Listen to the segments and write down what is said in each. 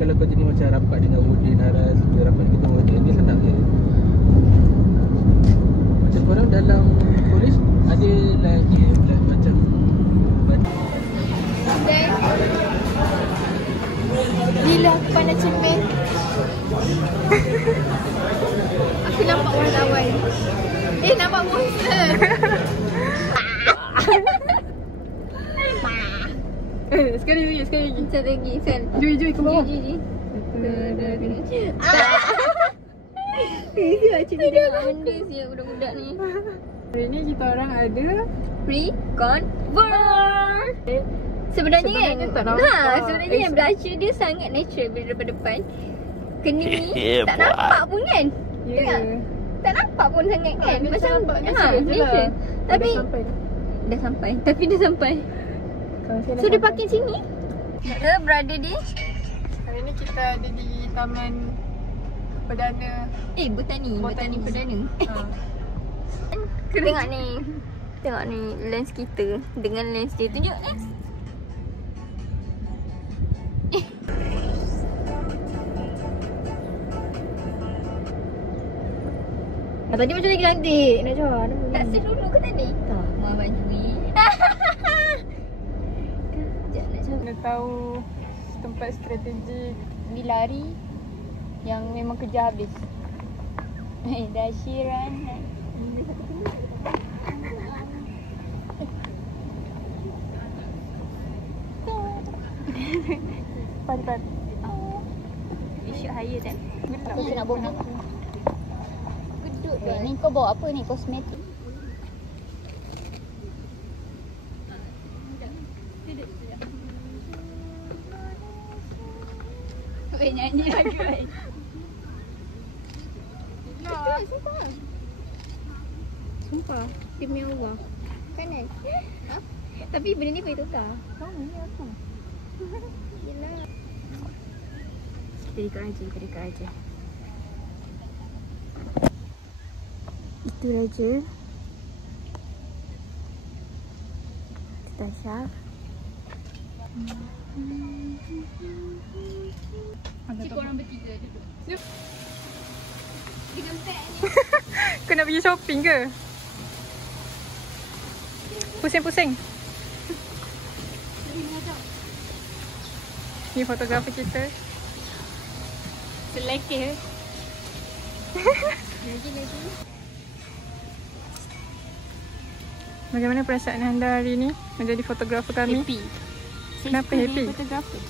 kalau kau jenis macam rapat dengan Udin, Aras, rapat dengan Udin, dia senang je. Macam korang dalam polis ada lagi macam Bila aku pandang cermin aku nampak wartawan. Nampak monster. Sekali lagi. Sekali lagi, Sel. Jui ke bawah. Ji. Dia macam ni benda siap budak-budak ni. Hari ni kita orang ada Pre-convert. Sebenarnya kan tak nampak. sebenarnya yang belajar dia sangat natural daripada depan. Kening ni tak nampak pun kan. Tengok. Tak nampak pun sangat kan. Macam natural. Tapi dah sampai. So dia parking sini. Kita berada di Hari ni kita ada di Taman Perdana Botani Perdana. Tengok ni lens kita dengan lens dia. Tunjuk lens. Tadi macam lagi cantik. Nak cakap tak set dulu ke tadi? Tak, Mak Banjui. Nak tahu tempat strategi Bilari yang memang kerja habis. Dashiran. Pantat. You should hire them. Aku nak bonak. Gedut dah. Ni kau bawa apa ni? Kosmetik. Nyanyi lagi. Sumpah. Demi Allah. Kan? Tapi benda ni boleh tukar. Ni apa? Yelah. Kita dekat raja. Itu raja. Kita Syaf. Cik korang bertiga duduk. Dia gempek ni. Kau nak pergi shopping ke? Pusing-pusing. Ni fotografer kita. Selekeh. Lagi. Bagaimana perasaan anda hari ni menjadi fotografer kami? Happy. Kenapa happy? Fotografer.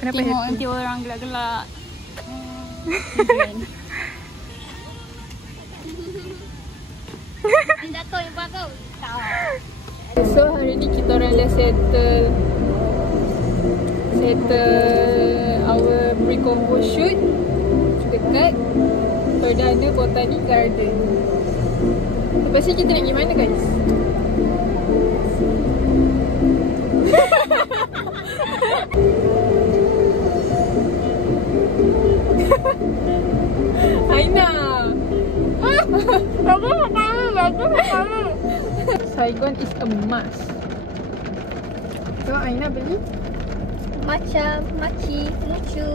Kenapa Tengok happy? nanti orang gelak-gelak. Jatuh yang kau. So hari ni kita orang dah settle our pre-combo shoot dekat Perdana Botanic Garden. Lepas ni kita nak pergi mana guys? Aina. Saigon is a must. So Aina beli Macam maci, mucu.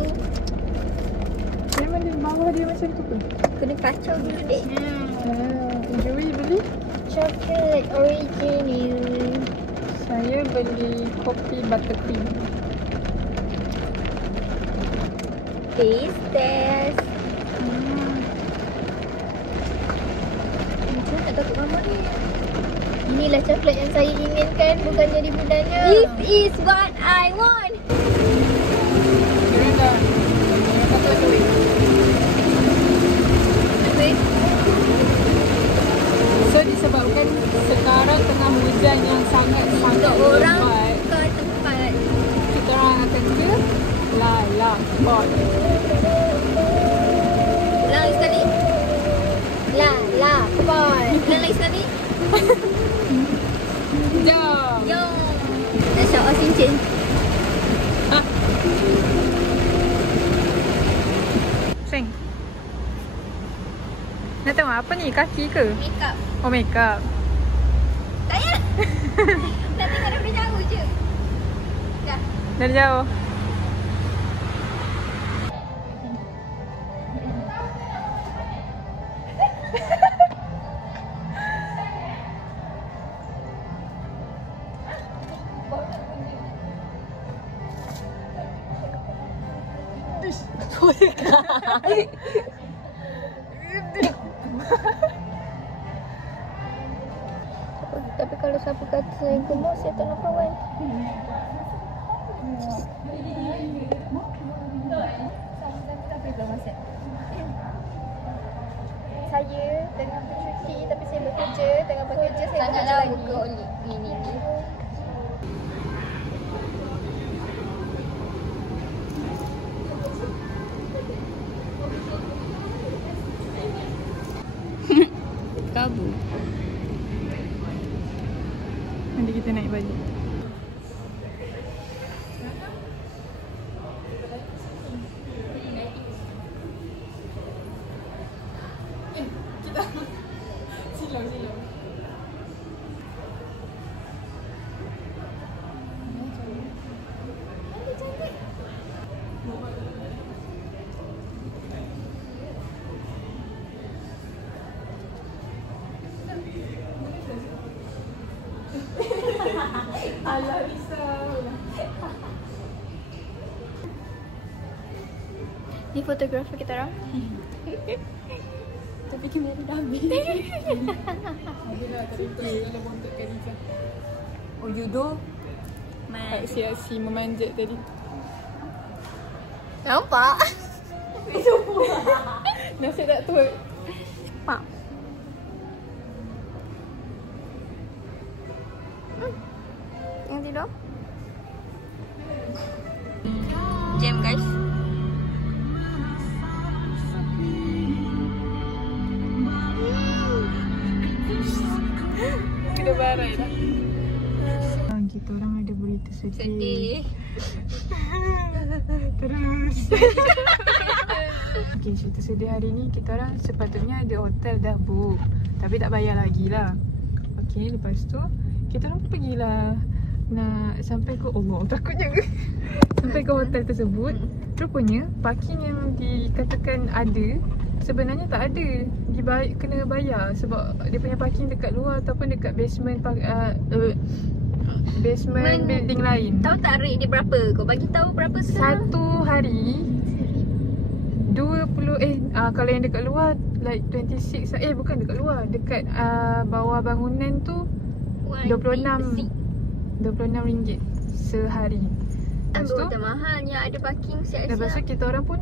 memang di bawah dia macam tu ke? Kena kacau dulu dek. Joey beli. Chocolate original. Saya beli kopi buttercream. Taste test. Macam nak takut mama ni. Inilah coklat yang saya inginkan, bukan jadi budanya. This is what I want. Kira dah. Apa duit? So disebabkan sekarang tengah hujan yang sangat-sangat Orang lebat, ke tempat. kita orang akan ke Lala Spot. Ulang lagi sekali. La, pot. Ulang lagi sekali. Jom. Jom. Nak show off cincin. Sing. Nak tengok apa ni? Kaki ke? Makeup. Oh, makeup. Tak payah. Nak tengok daripada jauh je. Dah. Dari jauh. Tapi kalau siapa kata saya gemuk, saya tak nak kawan. Saya tengah bercuti tapi saya bekerja. Tengah bekerja saya bekerja lagi. Ini. Kabur. Nanti kita naik balik. Alah risau. Ni fotografer kita orang. Tapi kamera dah habis. Adalah tapi dalam bontot Khadijah. Oh Yudo aksi-aksi memanjat tadi. Nampak? Nasib tak tu. Pak. Yang tidur? Jam guys. Kena barai dah. Kita orang ada berita sedih. Terus. Okay, cerita sedih hari ni kita orang sepatutnya ada hotel dah book. Tapi tak bayar lagi lah. Okay, lepas tu kita orang pergilah nak sampai ke Allah, takutnya sampai ke hotel tersebut. Rupanya parking yang dikatakan ada sebenarnya tak ada. Kena bayar sebab dia punya parking dekat luar ataupun dekat basement building lain. Tahu tak rate dia berapa? Kau bagi tahu berapa sekarang? Satu hari 20 kalau yang dekat luar like 26 bukan dekat luar, dekat bawah bangunan tu 26 ringgit sehari. Lepas tu mahalnya ada parking siap-siap. lepas tu kita orang pun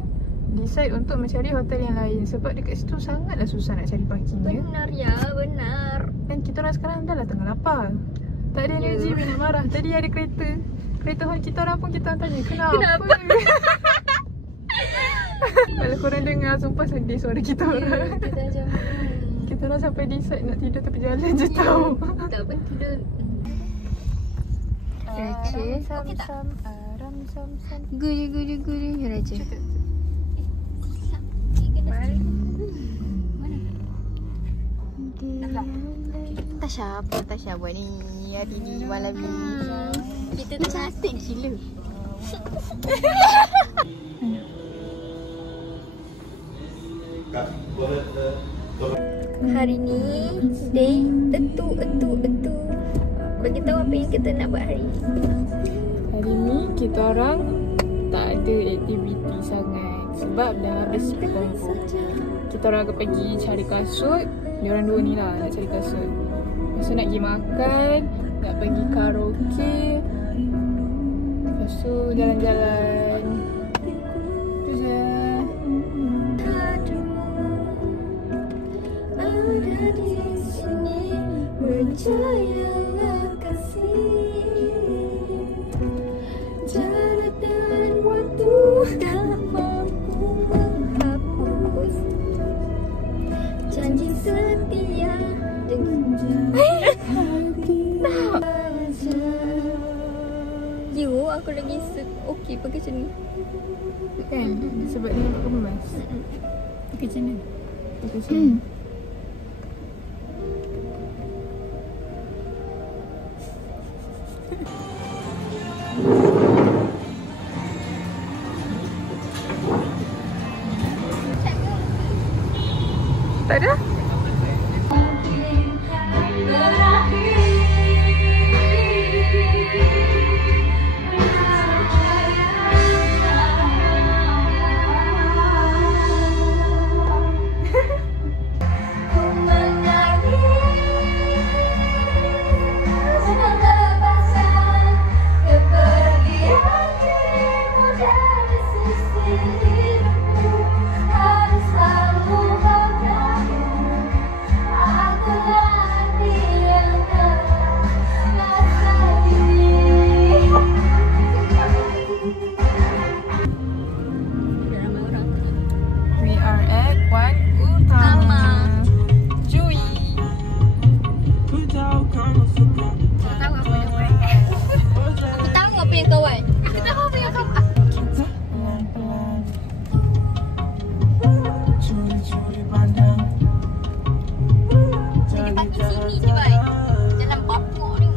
decide untuk mencari hotel yang lain sebab dekat situ sangatlah susah nak cari parkingnya. Benar ya, benar. Dan kita orang sekarang dah lah tengah lapar. Tak ada energy nak marah. Tadi ada kereta hon kita orang pun kita orang tanya kenapa? Kalau korang dengar sumpah sedih suara kita orang. Kita macam Kita orang sampai decide nak tidur tepi jalan je tahu. tak pun tidur. Raja sam-sam, aram sam-sam. Guru Raja. Tasha buat ni hari ni malam ni. Kita tu cantik gila. Hari ni day etu. Bagi tahu apa yang kita nak buat hari ni. Hari ni kita orang tak ada aktiviti sangat sebab dah habis berkumpul. Kita orang akan pergi cari kasut. Diorang dua ni lah nak cari kasut. Lepas tu nak pergi makan, nak pergi karaoke. Lepas tu jalan-jalan. Tu je. Ada di sini, percayalah kasih. Jarak dan waktu tak mampu menghapus janji setia dengan hati. You, aku lagi okey pakai macam ni. Kan? Sebab dia nampak kemas. Pakai macam ni. Pakai macam ni. Tak ada? kawan utama Jui. Aku tahu apa yang buat. Aku tahu apa yang kawan. Aku tahu apa yang kawan. Dia panggil sini je, Bai. Dalam popcorn ni.